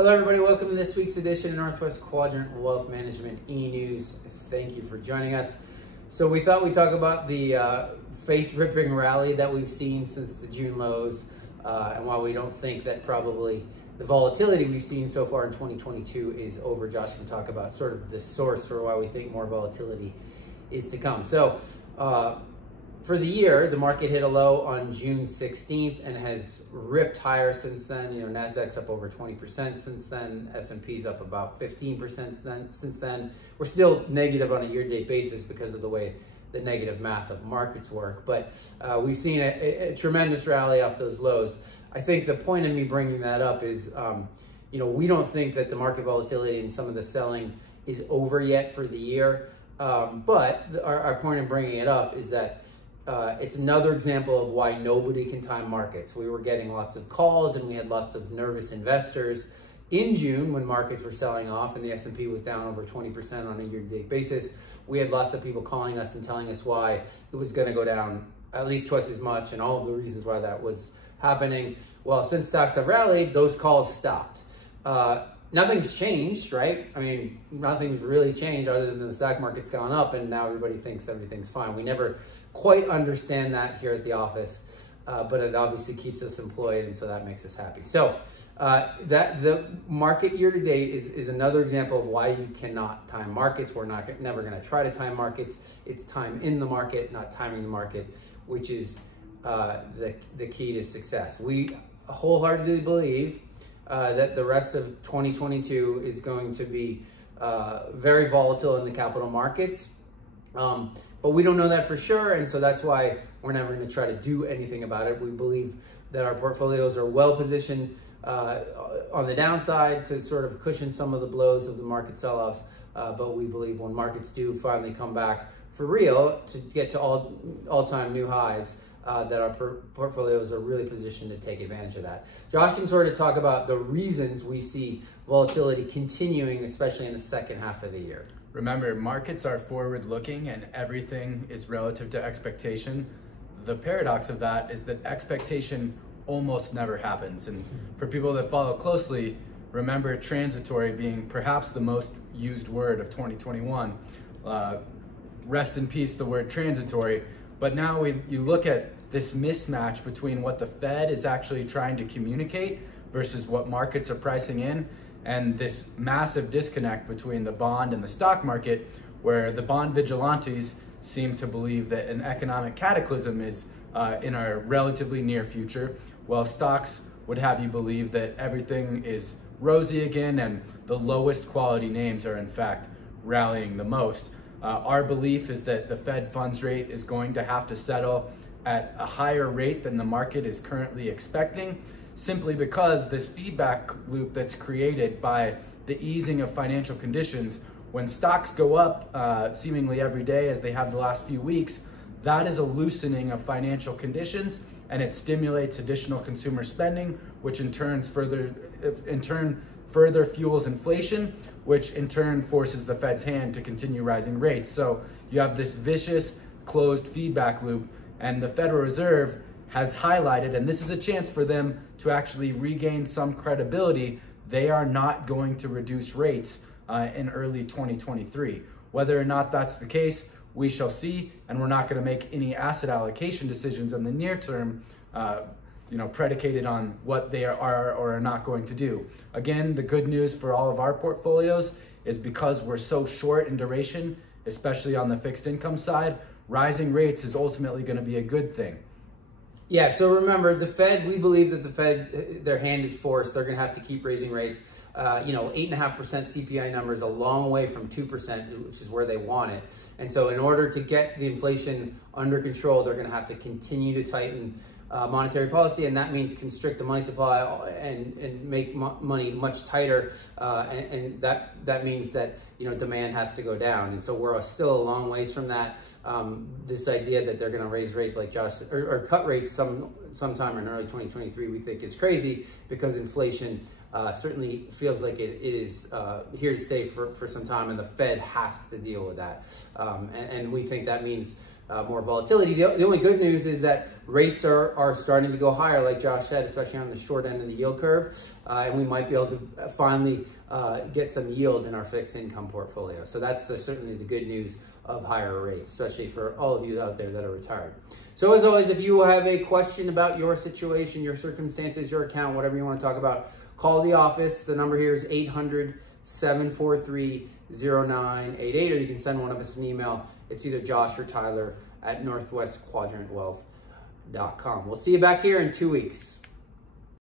Hello everybody, welcome to this week's edition of Northwest Quadrant Wealth Management E-News. Thank you for joining us. So we thought we'd talk about the face-ripping rally that we've seen since the June lows, and while we don't think that probably the volatility we've seen so far in 2022 is over, Josh can talk about sort of the source for why we think more volatility is to come. So for the year, the market hit a low on June 16th and has ripped higher since then. You know, NASDAQ's up over 20% since then. S&P's up about 15% since then. We're still negative on a year-to-date basis because of the way the negative math of markets work. But we've seen a tremendous rally off those lows. I think the point of me bringing that up is, you know, we don't think that the market volatility and some of the selling is over yet for the year. But our point in bringing it up is that it's another example of why nobody can time markets. We were getting lots of calls and we had lots of nervous investors in June when markets were selling off and the S&P was down over 20% on a year-to-date basis. We had lots of people calling us and telling us why it was going to go down at least twice as much and all of the reasons why that was happening. Well, since stocks have rallied, those calls stopped. Nothing's changed, right? I mean, nothing's really changed other than the stock market's gone up and now everybody thinks everything's fine. We never quite understand that here at the office, but it obviously keeps us employed and so that makes us happy. So that the market year to date is another example of why you cannot time markets. We're never gonna try to time markets. It's time in the market, not timing the market, which is the key to success. We wholeheartedly believe that the rest of 2022 is going to be very volatile in the capital markets. But we don't know that for sure, and so that's why we're never going to try to do anything about it. We believe that our portfolios are well positioned on the downside to sort of cushion some of the blows of the market sell-offs, but we believe when markets do finally come back for real to get to all-time new highs, that our portfolios are really positioned to take advantage of that. Josh can sort of talk about the reasons we see volatility continuing, especially in the second half of the year. Remember, markets are forward-looking and everything is relative to expectation. The paradox of that is that expectation almost never happens. And for people that follow closely, remember transitory being perhaps the most used word of 2021. Rest in peace, the word transitory. But now you look at this mismatch between what the Fed is actually trying to communicate versus what markets are pricing in, and this massive disconnect between the bond and the stock market, where the bond vigilantes seem to believe that an economic cataclysm is in our relatively near future, while stocks would have you believe that everything is rosy again and the lowest quality names are in fact rallying the most. Our belief is that the Fed funds rate is going to have to settle at a higher rate than the market is currently expecting, simply because this feedback loop that's created by the easing of financial conditions, when stocks go up seemingly every day as they have the last few weeks, that is a loosening of financial conditions and it stimulates additional consumer spending, which in turn further fuels inflation, which in turn forces the Fed's hand to continue rising rates. So you have this vicious closed feedback loop, and the Federal Reserve has highlighted, and this is a chance for them to actually regain some credibility, they are not going to reduce rates in early 2023. Whether or not that's the case, we shall see, and we're not going to make any asset allocation decisions in the near term predicated on what they are or are not going to do. Again, the good news for all of our portfolios is because we're so short in duration, especially on the fixed income side, rising rates is ultimately going to be a good thing. Yeah, so remember, the Fed, we believe that the Fed, their hand is forced. They're going to have to keep raising rates. 8.5% CPI number is a long way from 2%, which is where they want it. And so in order to get the inflation under control, they're going to have to continue to tighten monetary policy, and that means constrict the money supply and make money much tighter, and that means that demand has to go down, and so we're still a long ways from that. This idea that they're going to raise rates like Josh or cut rates sometime in early 2023 we think is crazy, because inflation certainly feels like it is here to stay for some time, and the Fed has to deal with that. And we think that means more volatility. The only good news is that rates are starting to go higher, like Josh said, especially on the short end of the yield curve. and we might be able to finally get some yield in our fixed income portfolio. So that's certainly the good news of higher rates, especially for all of you out there that are retired. So as always, if you have a question about your situation, your circumstances, your account, whatever you want to talk about, call the office. The number here is 800-743-0988, or you can send one of us an email. It's either Josh or Tyler at northwestquadrantwealth.com. We'll see you back here in 2 weeks.